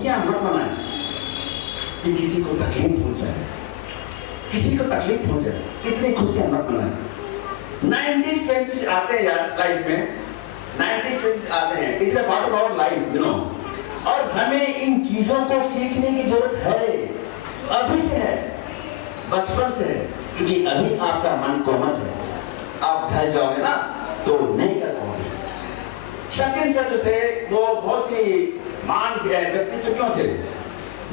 खुशियां मत मनाएं कि किसी को तकलीफ हो जाए, किसी को तकलीफ हो जाए, इतनी खुशियां मत मनाएं। 90-20 आते हैं यार लाइफ में, 90-20 आते हैं, it's a part of our life, you know. और हमें इन चीजों को सीखने की जरूरत है, अभी से है, बचपन से है, क्योंकि अभी आपका मन कोमल है। आप घर जाओगे ना तो नहीं कर पाओगे। सचिन सर जो थे वो बहुत ही महान व्यक्तित्व क्यों थे?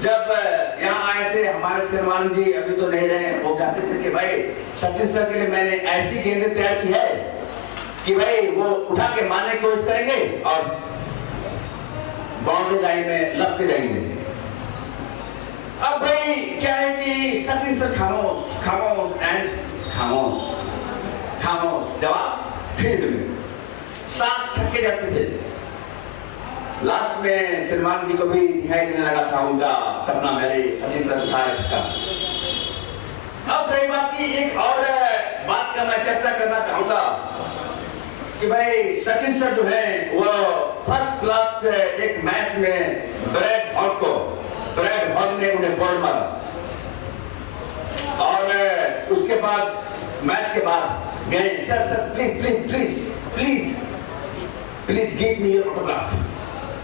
जब यहाँ आए थे हमारे सलमान जी, अभी तो नहीं रहे, वो कहते थे कि भाई सचिन सर के लिए मैंने ऐसी गेंदें तैयार की है कि भाई वो उठा के मारने की कोशिश करेंगे और बाउंड्री लाइन में लगते रहेंगे। अब भाई क्या है कि सचिन सर खामोश खामोश एंड खामोश खामोश, जवाब फील्ड में 7 छक्के जाते थे। लास्ट में सलमान जी को भी दिखाई देने लगा था उनका सपना, मेरे सचिन सर था इसका। अब रही बात की एक और बात का मैं चर्चा करना चाहूंगा कि भाई सचिन सर जो है वो फर्स्ट क्लास से एक मैच में ब्रैड हॉग ने उन्हें बॉल मारा और उसके बाद मैच के बाद गए, sir please please please please please give me your autograph.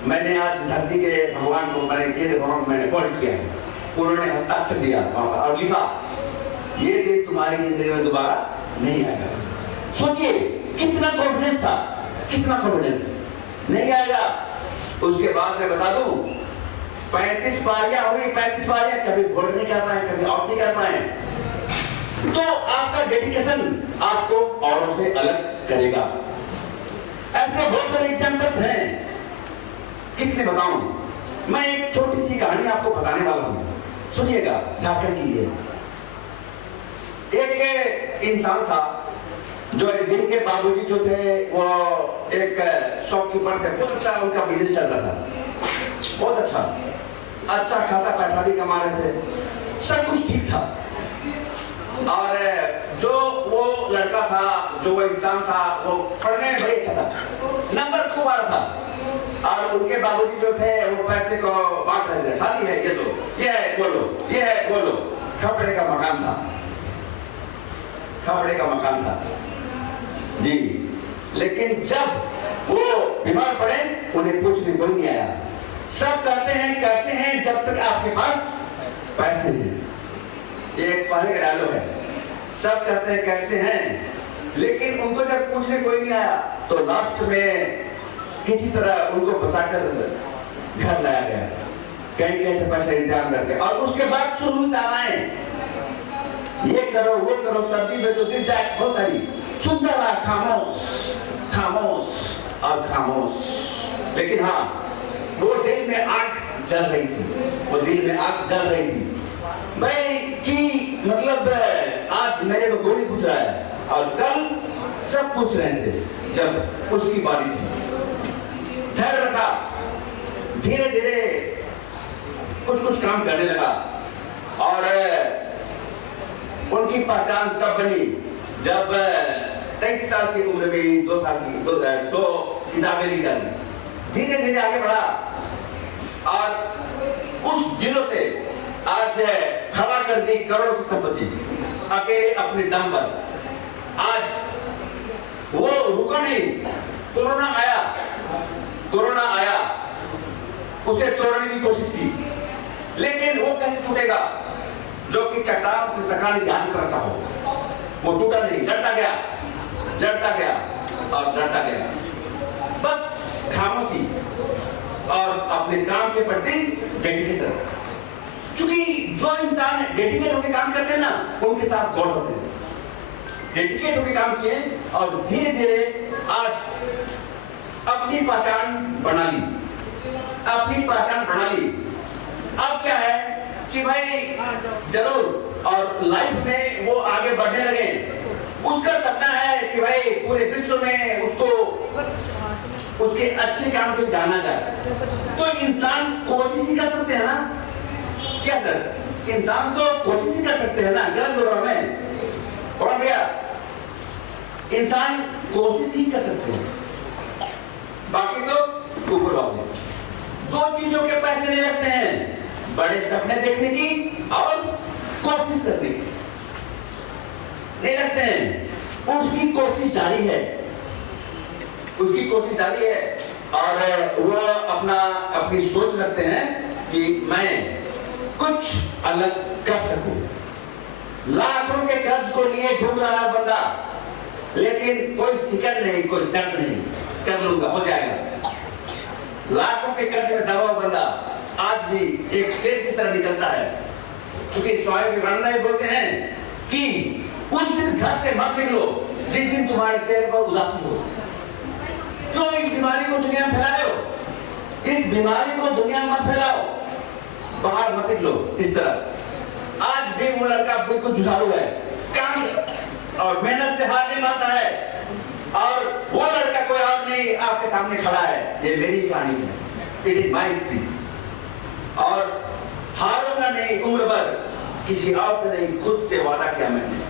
मैंने आज धरती के भगवान को मैंने कॉल किया, उन्होंने हस्ताक्षर दिया और लिखा ये दिन तुम्हारी जिंदगी में दोबारा नहीं आएगा। सोचिए कितना कॉन्फिडेंस था, कितना कॉन्फिडेंस, नहीं आएगा। उसके बाद मैं बता दूं 35 पारियां हुई, 35 पारियां, कभी गोल नहीं कर पाए, कभी आउट नहीं कर पाए। तो आपका डेडिकेशन आपको औरों से अलग करेगा। ऐसे बहुत सारे एग्जाम्पल्स हैं, कितने बताऊं। मैं एक छोटी सी कहानी आपको बताने वाला हूं, सुनिएगा, झारखंड की है। एक इंसान था जो जिनके बाबूजी जो थे वो एक शॉपकीपर थे, बहुत अच्छा उनका बिजनेस चल रहा था, बहुत अच्छा खासा पैसा भी कमा रहे थे, सब कुछ ठीक था। और जो वो लड़का था, जो वो इंसान था, वो पढ़ने में बड़ी अच्छा था, नंबर खूब आ रहा था। और उनके बाबूजी जो थे वो पैसे को बांट रहे थे, शादी है ये लो, ये है वो लो, ये है वो लो। खपड़े का मकान था, खपड़े का मकान था जी। लेकिन जब वो बीमार पड़े उन्हें पूछने कोई नहीं आया। सब कहते हैं कैसे हैं जब तक आपके पास पैसे नहीं। ये एक पहले का डायलॉग है, सब कहते हैं कैसे हैं, लेकिन उनको जब पूछने कोई नहीं आया तो लास्ट में किसी तरह उनको बचाकर घर लाया गया, कहीं कैसे पैसे इंतजाम करके। और उसके बाद शुरू हुई तानाएं, ये करो वो करो, सब्जी में तो दिस दैट बहुत सारी, सुनता रहा, खामोश खामोश और खामोश। लेकिन हाँ, वो दिल में आग जल रही थी, वो दिल में आग जल रही थी भाई कि मतलब आज मेरे को गोली पूछ रहा है और कल सब पूछ रहे थे जब उसकी बारी थी। धैर्य रखा, धीरे धीरे कुछ काम करने लगा। और उनकी पहचान तब बनी जब 23 साल की उम्र में 2 साल की दो किताबें लिख डाली, धीरे धीरे आगे बढ़ा और उस जिलों से आज खड़ा कर दी करोड़ों की संपत्ति अकेले अपने दम पर। आज वो रुका नहीं, कोरोना आया, उसे तोड़ने की कोशिश की, लेकिन वो कहीं टूटेगा जो कि चट्टान से टकराने की आदत रखता हो, वो टूटा नहीं, लड़ता गया और लड़ता गया। बस खामोशी और अपने काम के प्रति डेडिकेशन। क्योंकि जो इंसान डेडिकेट होकर काम करते हैं ना, उनके साथ गौर होते हैं। डेडिकेट होकर काम किए और धीरे धीरे आज अपनी पहचान बना ली। अब क्या है कि भाई जरूर और लाइफ में वो आगे बढ़ने लगे। उसका सपना है कि भाई पूरे विश्व में उसको उसके अच्छे काम को जाना जाए। तो इंसान कोशिश ही कर सकते हैं ना, क्या सर? इंसान तो कोशिश ही कर सकते हैं ना, गलत बोल रहा हूं मैं? और भैया इंसान कोशिश ही कर सकते हैं, बाकी तो ऊपर वाले। 2 चीजों के पैसे नहीं लगते हैं बड़े सपने देखने की और कोशिश करने की, नहीं लगते हैं। उसकी कोशिश जारी है, उसकी कोशिश जारी है और वो अपनी सोच रखते हैं कि मैं कुछ अलग कर सकूं। लाखों के कर्ज को लिए घूम रहा बंदा, लेकिन कोई फिक्र नहीं, कोई दर्द नहीं, कर लूंगा, हो जाएगा। लाखों के कर्ज में दबा हुआ बंदा आज भी एक शेर की तरह निकलता है, क्योंकि स्वामी विवेकानंद बोलते हैं कि उस दिन घर से मत निकलो जिस दिन तुम्हारे चेहरे पर उदासी हो। क्यों इस बीमारी को दुनिया में फैला रहे हो? इस बीमारी को दुनिया में मत फैलाओ, बाहर मत निकलो इस तरह। आज भी वो लड़का बिल्कुल जुझारू है, काम और मेहनत से हार नहीं मानता है, और वो लड़का कोई और नहीं आपके सामने खड़ा है। ये मेरी कहानी है, इट इज माई स्टोरी। और हारूंगा नहीं उम्र भर, किसी और से नहीं, खुद से वादा किया मैंने,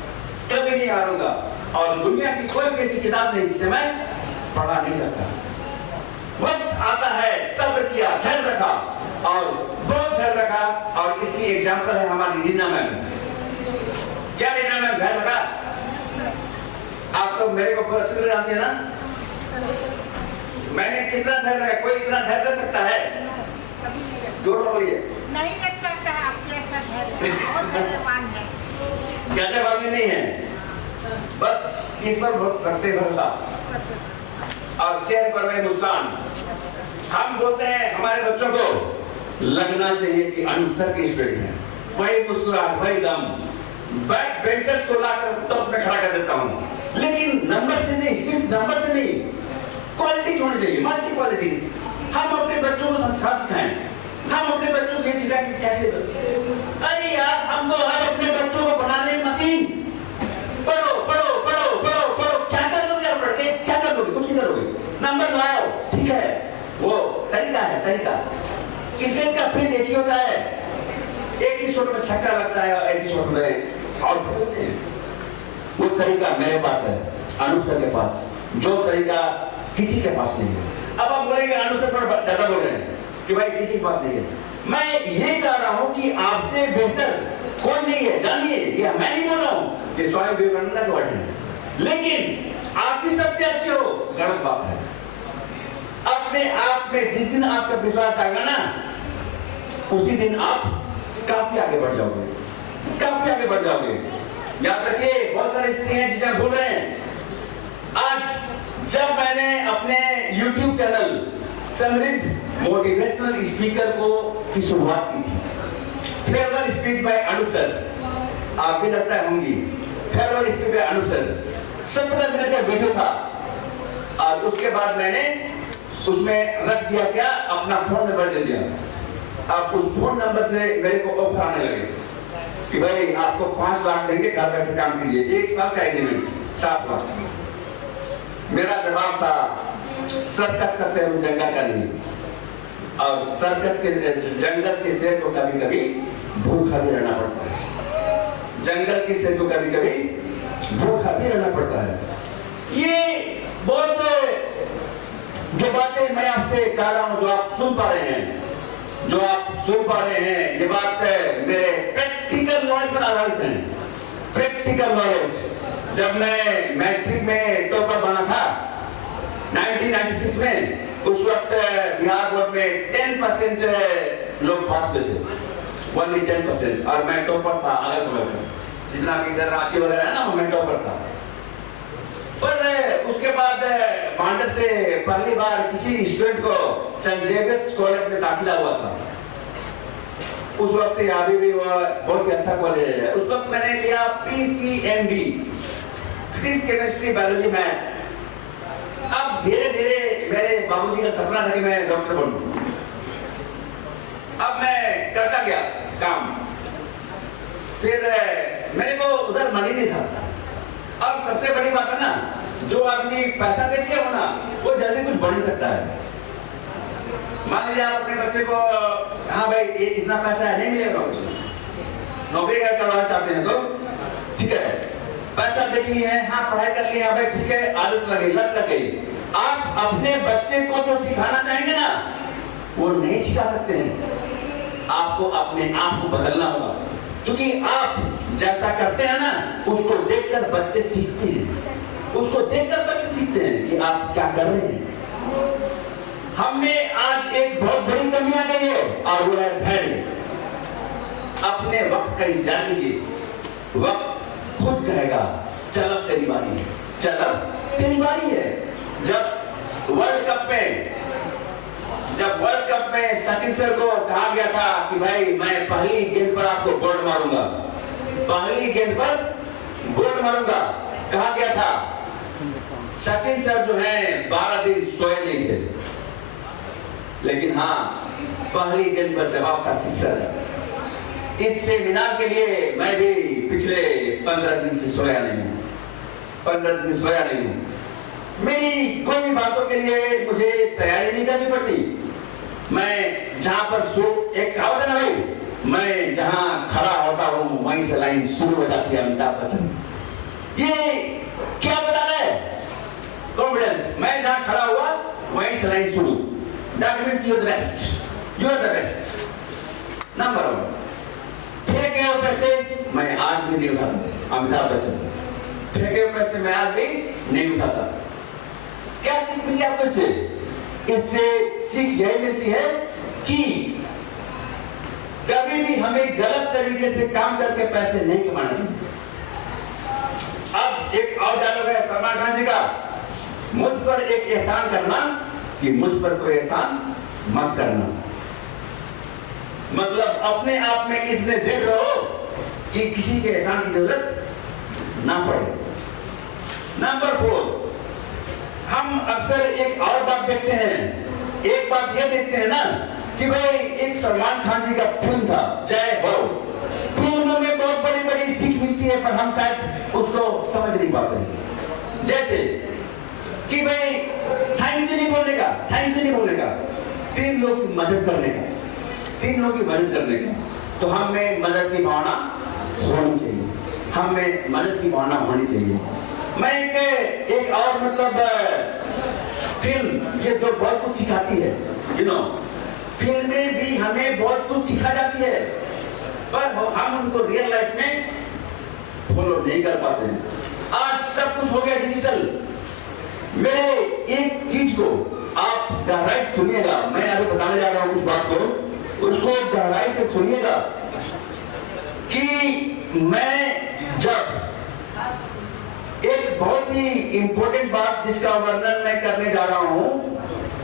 कभी नहीं हारूंगा। और दुनिया की कोई ऐसी किताब नहीं जिसे मैं पढ़ा नहीं सकता। वक्त आता है, सब्र किया, धैर्य रखा और बहुत धैर्य रखा, और इसकी एग्जाम्पल है हमारी रीना मैम। क्या रीना मैम धैर्य रखा? आप तो मेरे को अच्छी तरह जानते हैं ना, मैंने कितना धैर्य रखा। कोई इतना धैर्य रख सकता है? जोर बोलिए। नहीं रख सकता है आपके ऐसा धैर्य, बहुत धैर्यवान है। धैर्यवान नहीं है, बस इस पर रखते भरोसा और चेहरे पर में मुस्कान। हम बोलते हैं हमारे बच्चों को लगना चाहिए कि अनुसर की स्पिरिट है, वही मुस्कुराहट, वही दम। बैक बेंचर्स को लाकर टॉप में खड़ा कर देता हूँ, लेकिन नंबर से नहीं, सिर्फ नंबर से नहीं, क्वालिटी होनी चाहिए, मल्टी क्वालिटीज। हम अपने बच्चों को संस्कार सिखाएं, हम अपने बच्चों को ये सिखाएं कि कैसे। अरे यार, हम तो हर अपने बच्चों को बनाने मशीन, पढ़ो पढ़ो पढ़ो पढ़ो पढ़ो, क्या कर लोगे आप? पढ़ के क्या कर लोगे? कुछ नहीं करोगे, नंबर लाओ, ठीक है, वो तरीका है, तरीका। क्रिकेट का फील्ड एक ही होता है, एक ही शॉट में छक्का लगता है और एक ही शॉट में आउट होते हैं। वो तरीका मेरे पास है, अनूप सर के पास, जो तरीका किसी के पास नहीं है। अब आप बोलेंगे अनूप सर पर ज्यादा बोल रहे हैं कि भाई किसी के पास नहीं है। मैं ये कह रहा हूं कि आपसे बेहतर कोई नहीं है, जानिए। ये मैं नहीं बोल रहा हूं, ये स्वामी विवेकानंद के वर्ड है। लेकिन आप भी सबसे अच्छे हो, गलत बात है। अपने आप में जिस दिन आपका विश्वास आएगा ना, उसी दिन आप काफी आगे बढ़ जाओगे, काफी आगे बढ़ जाओगे। याद रखिए, बहुत सारी स्थिति है जिसे भूल रहे हैं। आज जब मैंने अपने YouTube channel Samriddh motivational speaker को की शुरुआत की थी, farewell speech by Anoop sir, आप भी लगता है होंगी, farewell speech by Anoop sir, 17 minute का वीडियो था। और उसके बाद मैंने उसमें रख दिया क्या, अपना फोन नंबर दे दिया। अब उस फोन नंबर से मेरे को ऑफर आने लगे कि भाई आपको 5 लाख देंगे, घर बैठे काम कीजिए, 1 साल का एग्रीमेंट, 7 लाख। मेरा जवाब था, सर्कस का शेर जंगल का नहीं, और सर्कस के जंगल के शेर को कभी कभी भूखा भी रहना पड़ता है, जंगल के शेर को कभी कभी भूखा भी रहना पड़ता है। ये बहुत जो बातें मैं आपसे कह रहा हूं, जो आप सुन पा रहे हैं, जो आप सुन पा रहे हैं, ये बात मेरे प्रैक्टिकल नॉलेज पर आधारित है। Practical knowledge. जब मैं मैट्रिक में टॉपर बना था 1996 में, उस वक्त बिहार बोर्ड में 10% लोग पास हुए थे, 10%, और मैं टॉपर था अलग अलग, जितना भी इधर रांची वगैरह है ना, मैं टॉपर था। पर उसके बाद बांडर से पहली बार किसी स्टूडेंट को सेंट जेवियर्स कॉलेज में दाखिला हुआ था। उस वक्त अभी भी वो बहुत ही अच्छा कॉलेज है। उस वक्त मैंने लिया PCMB, physics chemistry biology math. अब धीरे धीरे मेरे बाबूजी का सपना था कि मैं डॉक्टर बनूं। अब मैं करता गया काम, फिर मेरे को उधर मन ही नहीं था। अब सबसे बड़ी बात है ना, जो आदमी पैसा दे दिया हो ना, वो जल्दी कुछ बन सकता है। मान लीजिए आप अपने बच्चे को, हाँ भाई ये इतना पैसा है, नहीं मिलेगा कुछ, नौकरी करवाना चाहते हैं तो ठीक है, पैसा देख लिए है, हाँ पढ़ाई कर लिया भाई, ठीक है, आदत लगी, लत लग गई। आप अपने बच्चे को जो सिखाना चाहेंगे ना, वो नहीं सिखा सकते हैं। आपको अपने आप को बदलना होगा, क्योंकि आप जैसा करते हैं ना, उसको देखकर बच्चे सीखते हैं, उसको देखकर बच्चे सीखते हैं कि आप क्या कर रहे हैं। हमने आज एक बहुत बड़ी कमी आ गई है, और वो है धैर्य। अपने वक्त का इंतजार कीजिए, वक्त खुद कहेगा चल अब तेरी बारी है, चल अब तेरी बारी है। जब वर्ल्ड कप में सचिन सर को कहा गया था कि भाई मैं पहली गेंद पर आपको गोल मारूंगा, पहली गेंद पर गोल मारूंगा, कहा गया था। सचिन सर जो है 12 दिन सोए नहीं थे, लेकिन हाँ, पहली गेंद पर जवाब था सिक्सर। इस सेमिनार के लिए मैं भी पिछले 15 दिन से सोया नहीं हूं, 15 दिन सोया नहीं हूं। मेरी कोई भी बातों के लिए मुझे तैयारी नहीं करनी पड़ती। मैं जहां पर एक कहावत है ना भाई, मैं जहां खड़ा होता हूं वहीं से लाइन शुरू हो जाती है। अमिताभ बच्चन ये क्या बता रहा है? कॉन्फिडेंस। मैं जहां खड़ा हुआ वहीं से लाइन शुरू। That means you are the best. You are the best. Number 1. फेंके हुए पैसे मैं आज भी नहीं उठाता। अमिताभ बच्चन फेंके हुए पैसे मैं आज भी नहीं उठाता। क्या सीख मिली आपको इससे? इससे सीख यही मिलती है कि कभी भी हमें गलत तरीके से काम करके पैसे नहीं कमाना चाहिए। अब एक और डायलॉग है सलमान खान जी का, मुझ पर एक एहसान करना कि मुझ पर कोई एहसान मत करना। मतलब अपने आप में इतने दृढ़ रहो कि किसी के एहसान की जरूरत ना पड़े। नंबर 4, हम अक्सर एक और बात देखते हैं। एक बात यह देखते हैं ना कि भाई एक सलमान खान जी का फिल्म था जय हो, फिल्म में बहुत बड़ी बड़ी सीख मिलती है, पर हम शायद उसको समझ नहीं पाते। जैसे कि भाई थैंक यू नहीं बोलने का, थैंक यू नहीं बोलने का, 3 लोग की मदद करने का, 3 लोग की मदद करने का। तो हमें मदद की भावना होनी चाहिए, हमें मदद की भावना होनी चाहिए। मैं एक और मतलब फिल्म ये जो बहुत कुछ सिखाती है, यू नो, फिल्म में भी हमें बहुत कुछ सिखा जाती है, पर हम उनको रियल लाइफ में फॉलो नहीं कर पाते हैं। आज सब कुछ हो गया डिजिटल। मेरे एक चीज को आप गहराई से सुनिएगा, मैं अभी बताने जा रहा हूं कुछ बात को, उसको गहराई से सुनिएगा कि मैं जब एक बहुत ही इंपॉर्टेंट बात जिसका वर्णन मैं करने जा रहा हूं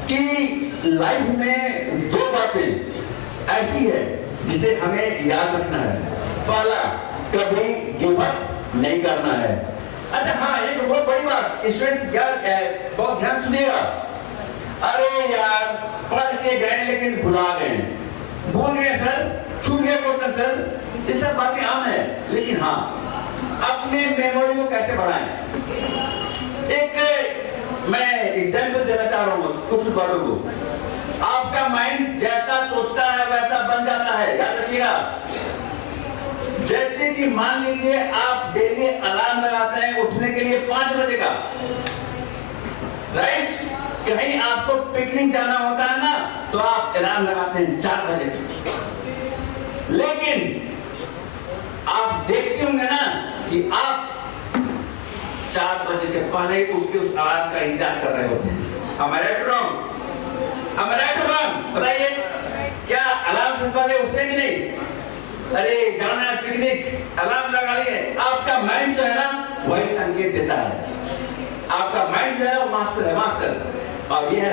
कि लाइफ में 2 बातें ऐसी है जिसे हमें याद रखना है। पहला, कभी गिव अप नहीं करना है। अच्छा हाँ, एक बहुत बड़ी बात स्टूडेंट्स बहुत ध्यान सुनिएगा। अरे यार पढ़ के गए लेकिन भुला गए, भूल गए सर, छूट गया क्वेश्चन सर, ये सब बातें आम है। लेकिन हाँ, अपने मेमोरी को कैसे बढ़ाएं? एक मैं एग्जाम्पल देना चाह रहा हूँ कुछ बातों को। आपका माइंड जैसा सोचता है वैसा बन जाता है, याद रखिएगा। जैसे कि मान लीजिए आप डेली अलार्म लगाते हैं उठने के लिए 5 बजे का, राइट? कहीं आपको पिकनिक जाना होता है ना, तो आप अलार्म लगाते हैं 4 बजे का। लेकिन आप देखते होंगे ना कि आप 4 बजे के पहले ही उठ के उस अलार्म का इंतजार कर रहे होते हैं। हमारे रॉन्ग, बताइए, क्या अलार्म से पहले उठते कि नहीं? अरे जाना है पिकनिक, अलार्म लगा लिए। आपका माइंड जो है ना वही संकेत देता है। आपका माइंड जो है वो मास्टर है, मास्टर, और ये है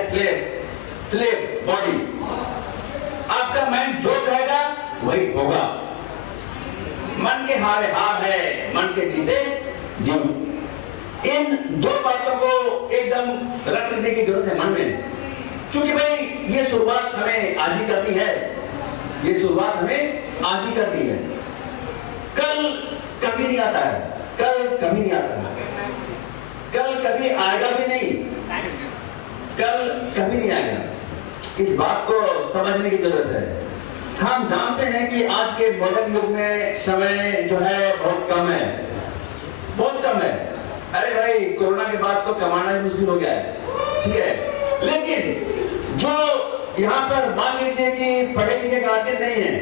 स्लेव बॉडी। आपका माइंड जो कहेगा वही होगा। मन के हारे हार है, मन के जीते जीत। इन 2 बातों को एकदम रख लेने की जरूरत है मन में, क्योंकि भाई ये शुरुआत हमें आज ही करनी है, ये शुरुआत हमें आज ही करनी है। कल कभी नहीं आता है, कल कभी नहीं आता है, कल कभी आएगा भी नहीं, कल कभी नहीं आएगा। इस बात को समझने की जरूरत है। हम जानते हैं कि आज के मॉडर्न युग में समय जो है बहुत कम है, बहुत कम है। अरे भाई कोरोना के बाद तो कमाना ही मुश्किल हो गया है, ठीक है, लेकिन जो यहाँ पर मान लीजिए कि पढ़े लिखे गार्जियन नहीं है,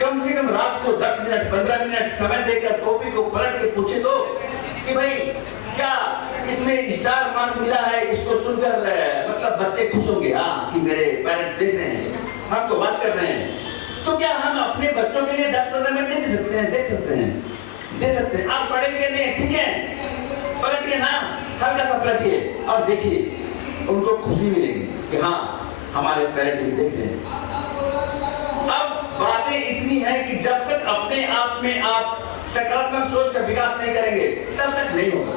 कम से कम रात को 10 मिनट 15 मिनट समय देकर कॉपी को पलट के पूछे तो कि भाई क्या इसमें स्टार मार्क मिला है, इसको सुनकर मतलब बच्चे खुश होंगे, हाँ कि मेरे पेरेंट्स देख रहे हैं, हम तो बात कर रहे हैं। तो क्या हम अपने बच्चों के लिए 10-15 मिनट दे सकते हैं? दे सकते हैं। आप पढ़े लिखे नहीं, ठीक है, पलटिए ना, हल्का सा पलटिए और देखिए, उनको खुशी मिलेगी कि हाँ हमारे पेरेंट्स भी देख रहे हैं। अब बातें इतनी हैं कि जब तक अपने आप में आप सकारात्मक सोच का विकास नहीं करेंगे तब तक नहीं होगा।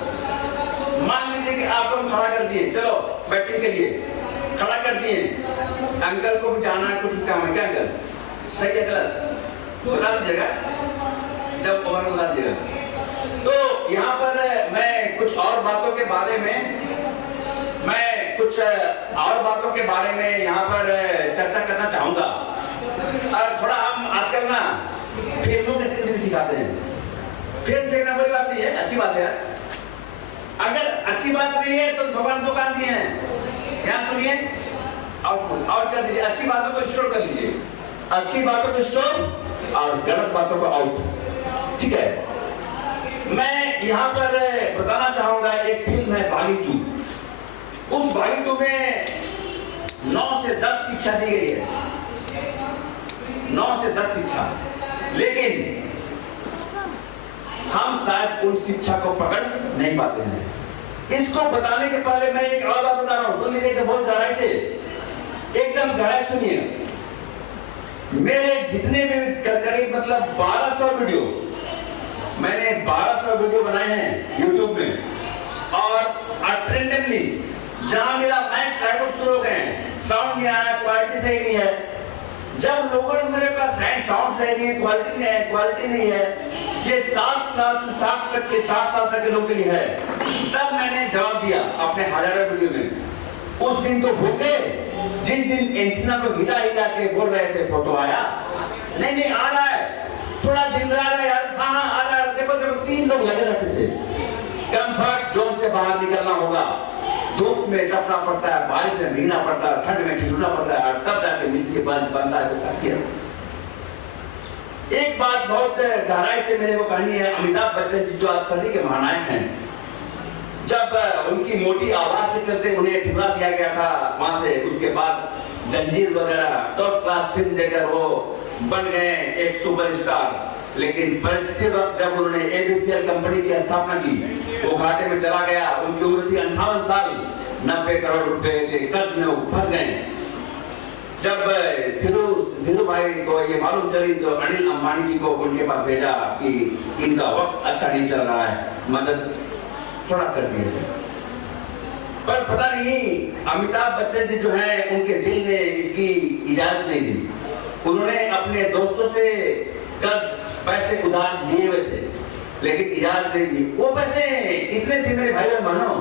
मान लीजिए कि आपको हम खड़ा कर दिए, चलो बैठने के लिए खड़ा कर दिए, अंकल को भी जाना है, कुछ काम है क्या अंकल, सही है गलत बता दीजिएगा, जब ओवर बता दीजिएगा। तो यहाँ पर मैं कुछ और बातों के बारे में यहाँ पर चर्चा करना चाहूंगा। और थोड़ा हम आजकल ना फिल्मों के सिलसिले सिखाते हैं, फिल्म देखना बड़ी बात नहीं है, अच्छी बात है यार। अगर अच्छी बात नहीं है तो भगवान दुकान दिए हैं, यहाँ सुनिए और कर दीजिए, अच्छी बातों को स्टोर कर लीजिए, अच्छी बातों को स्टोर और गलत बातों को आउट, ठीक है। मैं यहाँ पर बताना चाहूंगा, एक फिल्म है बागी 2। उस बागी 2 में 9 से 10 शिक्षा दी गई है, 9 से 10 शिक्षा, लेकिन हम शायद उन शिक्षा को पकड़ नहीं पाते हैं। इसको बताने के पहले मैं एक और बात बता रहा हूं, सुन लीजिए, बहुत गहराई से, एकदम गहराई सुनिए। मेरे जितने भी करीब मतलब 1200 वीडियो, मैंने 1200 वीडियो बनाए हैं YouTube में, और अटेंडेंटली जहां मेरा माइक ट्राइपॉड शुरू हो गए, साउंड नहीं आ रहा है, क्वालिटी सही नहीं है, जब लोगों ने मेरे पास साउंड सही नहीं है, क्वालिटी नहीं है, ये 7 साल से 60 साल तक के लोगों के लिए है, तब मैंने जवाब दिया अपने हजारों वीडियो में। उस दिन तो भूल गए जिस दिन एंटीना को हिला के बोल रहे थे फोटो आया, नहीं आ रहा है, थोड़ा झिलमिला रहा है यार, हाँ आ रहा है, देखो 3 लोग लगे रहते थे। कंफर्ट जोन से बाहर निकलना होगा, धूप में तपना पड़ता है, बारिश में भीगना पड़ता है, ठंड में ठिठुरना पड़ता है, और तब जाके मिलती बनता है कुछ शख्सियत। एक बात बहुत गहराई से मेरे को कहनी है, अमिताभ बच्चन जी जो आज सदी के महानायक हैं, जब उनकी मोटी आवाज के चलते उन्हें ठुकरा दिया गया था वहां से, उसके बाद जंजीर वगैरह टॉप क्लास फिल्म देकर वो बन गए एक सुपरस्टार। लेकिन परिस्थिति वक्त जब उन्होंने एबीसीएल कंपनी की स्थापना की, वो घाटे में चला गया, उनकी उम्र थी 58 साल, 90 करोड़ रुपए के कर्ज में वो फंस गए। जब धीरू भाई को ये मालूम चली तो अनिल अंबानी जी को उनके पास भेजा कि इनका वक्त अच्छा नहीं चल रहा है, मदद थोड़ा कर दिए। पर पता नहीं अमिताभ बच्चन जी जो है, उनके दिल ने इसकी इजाजत नहीं दी। उन्होंने अपने दोस्तों से कर्ज पैसे उधार लिए हुए थे, लेकिन इजाजत नहीं दी। वो पैसे इतने थे मेरे भाई और बहनों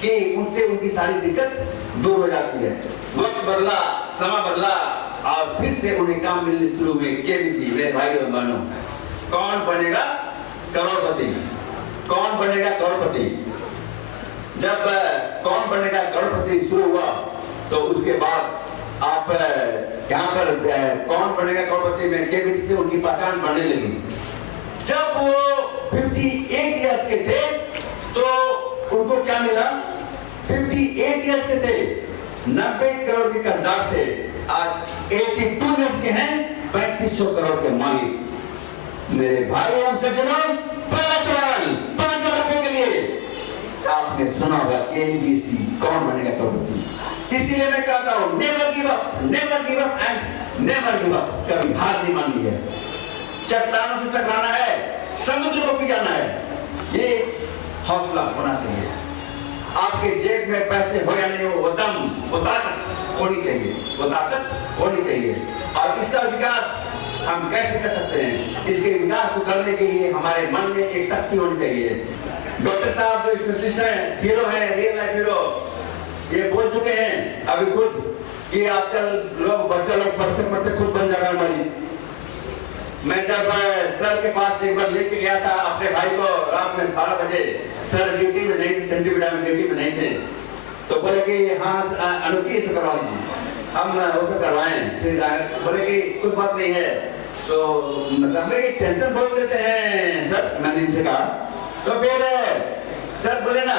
कि उनसे उनकी सारी दिक्कत दूर हो जाती है। वक्त बदला, समय बदला, और फिर से उन्हें काम मिलने शुरू हुए। केबीसी मेरे भाई और बहनों, कौन बनेगा करोड़पति, कौन बनेगा करोड़पति। जब कौन बनेगा करोड़पति शुरू हुआ तो उसके बाद आप यहाँ पर कौन बनेगा करोड़पति में केबीसी से उनकी पहचान बढ़ने लगी। जब वो 58 इयर्स के थे तो उनको क्या मिला, 58 इयर्स के थे, 90 करोड़ के कर्जदार थे, आज 82 इयर्स के हैं, 3500 करोड़ के मालिक। मेरे भाई और सज्जनों, पहला सवाल 5,000 रुपए के लिए आपने सुना होगा केबीसी कौन बनेगा करोड़पति। इसलिए मैं कहता हूं never give up, never give up and never give up. कभी हार नहीं माननी है, चट्टानों से टकराना है, समुद्र को पी जाना है, ये हौसला होना चाहिए। आपके जेब में पैसे हो या नहीं हो, वो दम, वो ताकत होनी चाहिए, वो ताकत होनी चाहिए। और इसका विकास हम कैसे कर सकते हैं? इसके विकास को करने के लिए हमारे मन में एक शक्ति होनी चाहिए। डॉक्टर साहब जो स्पेशलिस्ट हैं, हीरो हैं, रियल लाइफ हीरो, ये बोल चुके हैं अभी खुद कि आजकल लोग, बच्चा लोग पढ़ते पढ़ते खुद बन जा रहा है मरीज। मैं जब सर के पास एक बार लेके गया था अपने भाई को रात में 12 बजे, सर ड्यूटी में नहीं थे, सेंटीमीटर में ड्यूटी में नहीं थे, तो बोले कि हाँ अनुची से करवा लीजिए। हम वो सब करवाएं। फिर बोले कि कोई बात नहीं है, तो मतलब टेंशन बहुत लेते हैं सर, मैंने इनसे कहा। तो फिर सर बोले ना,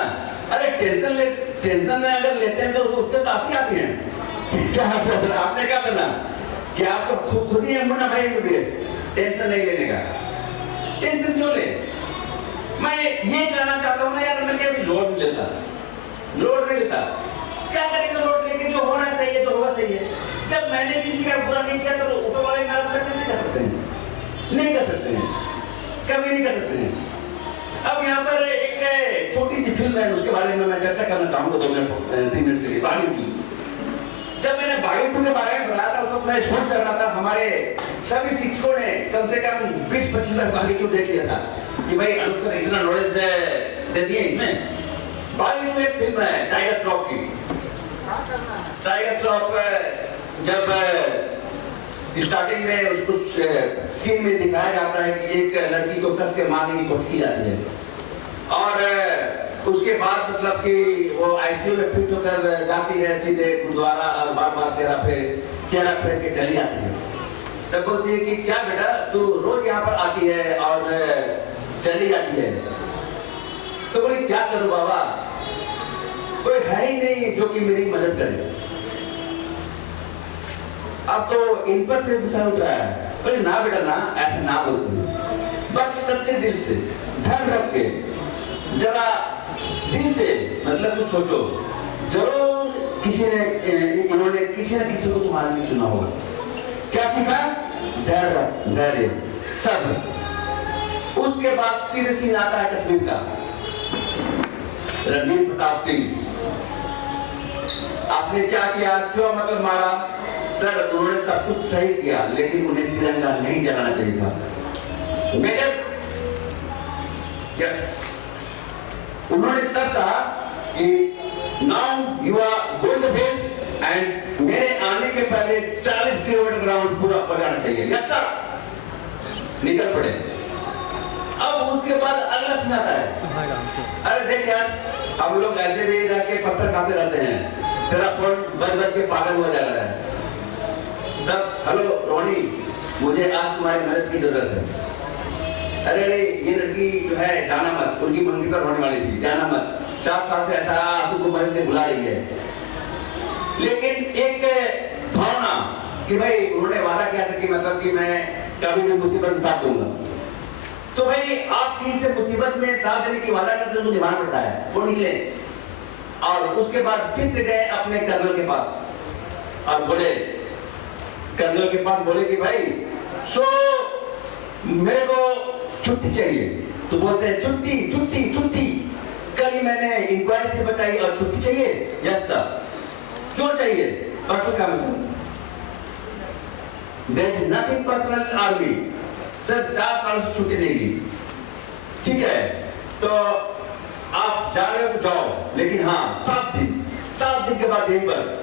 अरे टेंशन में अगर लेते हैं तो उससे तो आप ही हैं। क्या सर आपने क्या करना कि आपको खुद ही हमको ना भाई टेंशन नहीं लेने का। टेंशन क्यों ले? मैं ये कहना चाहता हूँ ना यार, मैं क्या लोड नहीं लेता, लोड नहीं लेता। क्या करेंगे लोड लेके? जो होना सही है तो होगा सही है। जब मैंने किसी का बुरा नहीं किया तो ऊपर वाले मेरा बुरा कैसे कर सकते हैं? नहीं कर सकते हैं, कभी नहीं कर सकते हैं। अब यहाँ पर एक छोटी सी फिल्म है, उसके बारे में मैं चर्चा करना चाहूंगा 2 मिनट 3 मिनट के लिए। बागी की, जब मैंने बागी 2 के बारे में बताया था उसको मैं शूट कर रहा था, हमारे सभी शिक्षकों ने कम से कम 20-25 लाख बागी 2 देख लिया था कि भाई अनुसार इतना नॉलेज दे दिए इसमें। बागी 2 एक फिल्म है टाइगर श्रॉफ की। टाइगर श्रॉफ जब स्टार्टिंग में उसको सीन में दिखाया जाता है कि एक लड़की को कस के मारने की कोशिश की जाती है, और उसके बाद मतलब कि वो आईसीयू में फिट होकर जाती है सीधे गुरुद्वारा, और बार-बार चेहरा फेर के चली जाती है। तब बोलती है कि क्या बेटा तू रोज यहाँ पर आती है और चली जाती है? तो बोली क्या करूं बाबा, कोई है ही नहीं जो कि मेरी मदद करे। अब तो इन पर से गुस्सा उठ रहा है। बोले ना बेटा ना, ऐसे ना बोलते, बस सच्चे दिल से धन रख के जरा दिल से मतलब कुछ सोचो, जरूर किसी ने इन्होंने किसी न किसी को तुम्हारा नहीं सुना होगा। क्या सीखा? धैर्य, सब। उसके बाद सीधे सीन आता है कश्मीर का, रणवीर प्रताप सिंह। आपने क्या किया, क्यों मतलब मारा? सर उन्होंने सब कुछ सही किया, लेकिन उन्हें तिरंगा नहीं जलाना चाहिए था। मेजर यस, उन्होंने तब कहा कि now you are going the base and मेरे आने के पहले 40 किलोमीटर ग्राउंड पूरा बजाना चाहिए। यस सर, निकल पड़े। अब उसके बाद अगला सीन आता है, अरे देख यार हम लोग ऐसे भी रह के पत्थर खाते रहते हैं, तेरा फोन बज के पागल हो जा रहा है। तब हेलो रोनी, मुझे आज तुम्हारी मदद की जरूरत है। अरे ये लड़की जो है जाना मत, उनकी मंगी पर होने वाली थी, जाना मत, 4 साल से ऐसा तुमको मदद से बुला रही है। लेकिन एक भावना कि भाई उन्होंने वादा किया था कि मतलब कि मैं कभी भी मुसीबत में साथ दूंगा, तो भाई आप किसी से मुसीबत में साथ देने की वादा करते तो निभाना पड़ता है। वो निकले और उसके बाद फिर से गए अपने कर्नल के पास और बोले, कर्नल के पास बोले कि भाई सो मेरे को छुट्टी चाहिए। तो बोलते हैं छुट्टी छुट्टी छुट्टी, कल ही मैंने इंक्वायरी से बचाई और छुट्टी चाहिए? Yes sir. क्यों चाहिए? परसों का mission. There is nothing personal army. Sir 4 साल से छुट्टी नहीं ली। ठीक है, तो आप जा रहे हो तो जाओ, लेकिन हाँ 7 दिन के बाद यहीं पर।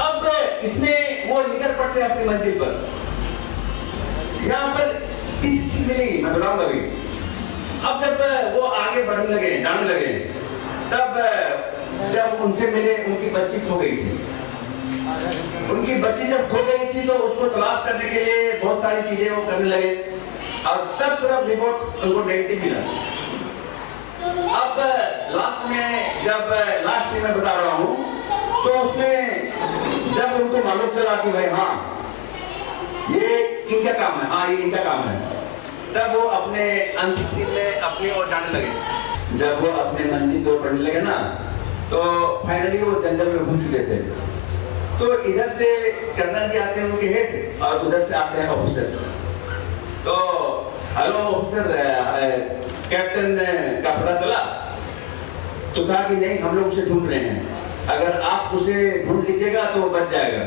अब इसमें वो निकल पड़ते हैं अपनी मंजिल पर। यहाँ पर तीसरी चीज मिली, मैं बताऊंगा अभी। अब जब वो आगे बढ़ने लगे, जाने लगे, तब जब उनसे मिले, उनकी बच्ची खो गई थी। उनकी बच्ची जब खो गई थी तो उसको तलाश करने के लिए बहुत सारी चीजें वो करने लगे और सब तरफ रिपोर्ट उनको नेगेटिव मिला। अब लास्ट में जब लास्ट में मैं बता रहा हूँ, तो उसमें जब उनको मालूम चला कि भाई हाँ ये इनका काम है, हाँ ये इनका काम है, तब वो अपने अंतिम सीन में अपनी ओर जाने लगे। जब वो अपने मंजिल की ओर बढ़ने लगे ना, तो फाइनली वो जंगल में घुस चुके थे। तो इधर से कर्नल जी आते हैं उनके हेड और उधर से आते हैं ऑफिसर। तो हेलो ऑफिसर, कैप्टन का पता चला? तो कहा कि नहीं, हम लोग उसे ढूंढ रहे हैं, अगर आप उसे ढूंढ लीजिएगा तो वो बच जाएगा।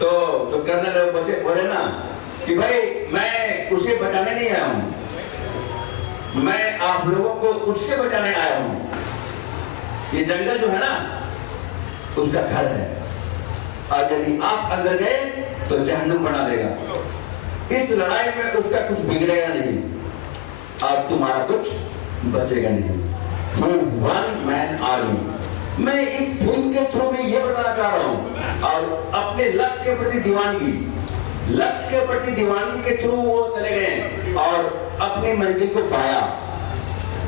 तो जो कर्नल बचे बोले ना कि भाई मैं उसे बचाने नहीं आया हूं, मैं आप लोगों को उससे बचाने आया हूं। ये जंगल जो है ना उसका घर है, और यदि आप अंदर गए तो जहन्नुम बना देगा। इस लड़ाई में उसका कुछ बिगड़ेगा नहीं और तुम्हारा कुछ बचेगा नहीं। He is one man army, मैं इस फिल्म के थ्रू भी ये बताना चाह रहा हूँ, और अपने लक्ष्य के प्रति दीवानगी के थ्रू वो चले गए और अपनी मंजिल को पाया।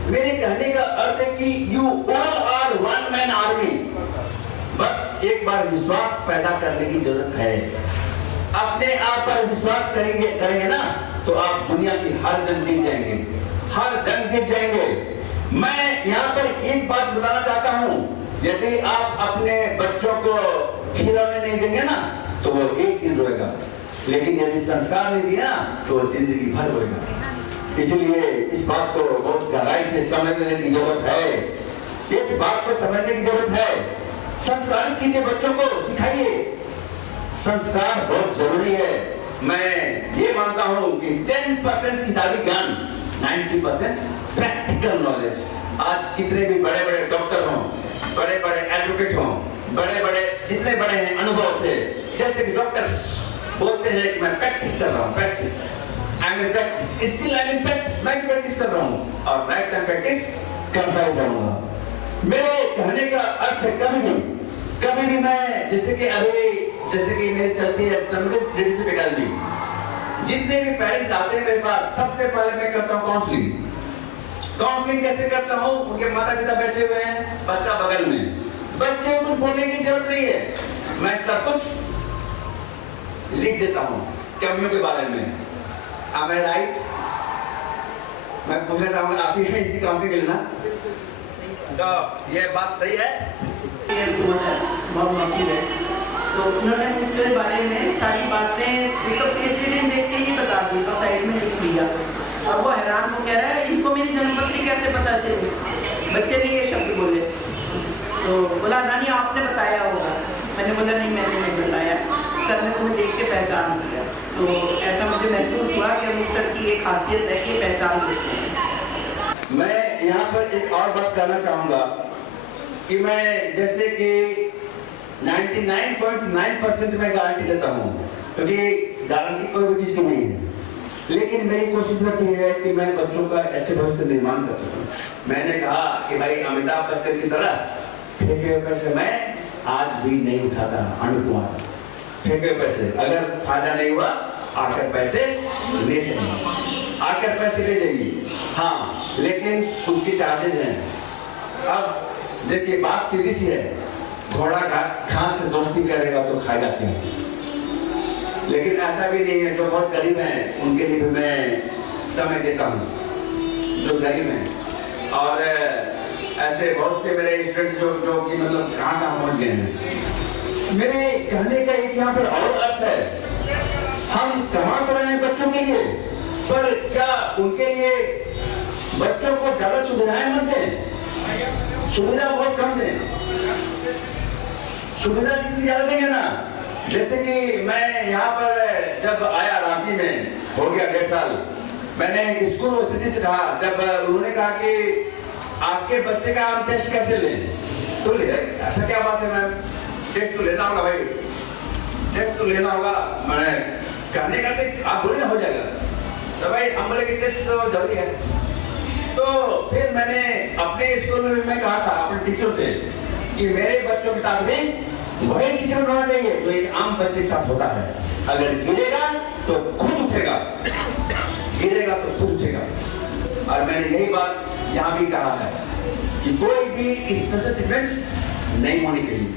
मेरे कहने का अर्थ है कि you all are one man army. बस एक बार विश्वास पैदा करने की जरूरत है। अपने आप पर विश्वास करेंगे ना, तो आप दुनिया की हर जंग जीत जाएंगे, हर जंग जीत जाएंगे। मैं यहाँ पर एक बात बताना चाहता हूँ, यदि आप अपने बच्चों को खिलौने नहीं देंगे ना, तो वो एक दिन रोएगा, लेकिन यदि संस्कार नहीं दिया तो वो जिंदगी भर रोएगा। इसलिए इस बात को बहुत गहराई से समझने की जरूरत है, इस बात को समझने की जरूरत है। संस्कार कीजिए, बच्चों को सिखाइए, संस्कार बहुत जरूरी है। मैं ये मानता हूँ कि 10% किताबी ज्ञान, 90% प्रैक्टिकल नॉलेज। आज कितने भी बड़े बड़े डॉक्टर हों, बड़े बड़े एडवोकेट हों, बड़े बड़े जितने बड़े हैं अनुभव से, जैसे कि डॉक्टर्स बोलते हैं कि मैं प्रैक्टिस कर रहा हूँ, practice, I am in practice, still I am in practice, मैं प्रैक्टिस कर रहा हूँ और लाइफ टाइम प्रैक्टिस करता ही रहूंगा। मेरे कहने का अर्थ है कभी भी मैं, जैसे कि मेरी चलती है समृद्ध लीडरशिप एकेडमी, जितने भी पेरेंट्स आते हैं मेरे पास, सबसे पहले मैं करता हूँ काउंसलिंग कैसे करता हूँ? उनके माता पिता बैठे हुए हैं, बच्चा बगल में, बच्चे को कुछ बोलने की जरूरत नहीं है, मैं सब कुछ लिख देता हूँ कमियों के बारे में। Am I right? मैं पूछना चाहूँगा, आप ही हिंदी काउंसलिंग लेना, तो ये बात सही है? बहुत मौकी है, तो उन्होंने मुझे बारे में सारी बातें तो फेस रीडिंग देख के ही बता दी और साइड में लिख दिया। अब वो हैरान हो कह रहा है इनको मेरी जन्मपत्री कैसे पता चली, बच्चे ने ये शब्द बोले। तो बोला नानी आपने बताया होगा। मैंने बोला नहीं, मैंने नहीं बताया, सर ने तुम्हें देख के पहचान लिया। तो ऐसा मुझे महसूस हुआ कि अमृतसर की एक खासियत है कि पहचान लेते हैं। मैं यहाँ पर एक और बात करना चाहूँगा कि मैं जैसे कि 99.9% मैं गारंटी देता हूँ, क्योंकि गारंटी कोई भी चीज़ की नहीं है, लेकिन मेरी कोशिश रहती है कि मैं बच्चों का अच्छे भविष्य का निर्माण कर सकूँ। मैंने कहा कि भाई अमिताभ बच्चन की तरह फेंके हुए पैसे मैं आज भी नहीं उठाता, अनुकुमार फेंके हुए पैसे, अगर फायदा नहीं हुआ आकर पैसे ले जाइए, आकर पैसे ले जाइए, हाँ, लेकिन उसके चार्जेज हैं। अब देखिए बात सीधी सी है, घोड़ा घास से दोस्ती करेगा तो खाएगा क्यों? लेकिन ऐसा भी नहीं है, जो बहुत गरीब हैं उनके लिए भी मैं समय देता हूँ, जो गरीब हैं, और ऐसे बहुत से मेरे स्टूडेंट जो कि मतलब कहाँ पहुँच गए हैं। मेरे कहने का एक यहाँ पर और अर्थ है, हम कमा तो रहे हैं बच्चों के लिए, पर क्या उनके लिए बच्चों को ज्यादा सुविधाएं मत दें, सुविधा बहुत कम दें। सुविधा जितनी ज्यादा देंगे ना, जैसे कि मैं यहाँ पर जब आया रांची में, हो गया 1.5 साल, मैंने स्कूल अथॉरिटी से कहा, जब उन्होंने कहा कि आपके बच्चे का हम टेस्ट कैसे लें, तो ले ऐसा क्या बात है मैम, टेस्ट तो लेना होगा भाई, टेस्ट तो लेना होगा। मैंने कहने का आप बोले ना हो जाएगा, तो भाई हम बोले कि टेस्ट तो जरूरी है। तो फिर मैंने अपने स्कूल में भी मैं कहा था अपने टीचर से कि मेरे बच्चों के साथ भी वही टीचर होना चाहिए जो एक आम बच्चे के साथ होता है, अगर गिरेगा तो खुद उठेगा, गिरेगा तो खुद उठेगा। और मैंने यही बात यहाँ भी कहा है कि कोई भी स्पेशल ट्रीटमेंट नहीं होनी चाहिए।